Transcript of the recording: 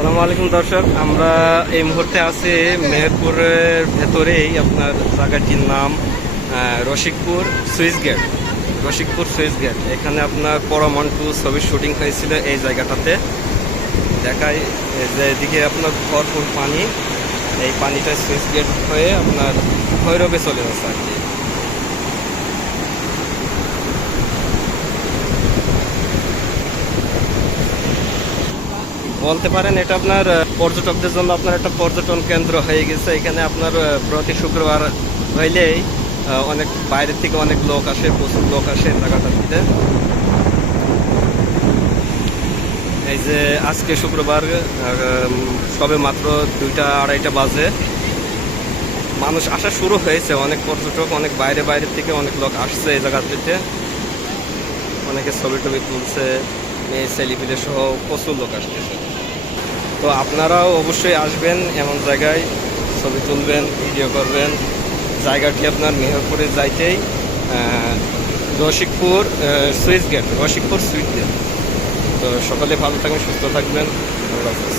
আসসালামু আলাইকুম দর্শক, আমরা এই মুহূর্তে আছি মেহেরপুরের ভেতরেই। আপনার জায়গাটির নাম Rasikpur switch gate. Rasikpur switch gate, এখানে আপনার পরমন্টু ছবির শুটিং হয়েছিল এই জায়গাটাতে। দেখায় যে এদিকে আপনার ভরপুর পানি, এই পানিটা সুইচ গেট হয়ে আপনার ভৈরবে চলে যাচ্ছে আর কি। বলতে পারেন এটা আপনার পর্যটকদের জন্য আপনার একটা পর্যটন কেন্দ্র হয়ে গেছে। এখানে আপনার প্রতি শুক্রবার হইলেই অনেক বাইরের থেকে অনেক লোক আসে, প্রচুর লোক আসে জায়গাটাতে। এই যে আজকে শুক্রবার সবে মাত্র 2টা-2:30 বাজে, মানুষ আসা শুরু হয়েছে। অনেক পর্যটক, অনেক বাইরের থেকে অনেক লোক আসছে এই জায়গাটিতে। অনেকে ছবি টবি তুলছে, মেয়ে ছেলেপিলে সহ প্রচুর লোক আসতেছে। তো আপনারাও অবশ্যই আসবেন এমন জায়গায়, ছবি তুলবেন, ভিডিও করবেন। জায়গাটি আপনার মেহেরপুরে যাইতেই Rasikpur switch gate, Rasikpur switch gate. তো সকলে ভালো থাকবেন, সুস্থ থাকবেন। আল্লাহ হাফেজ।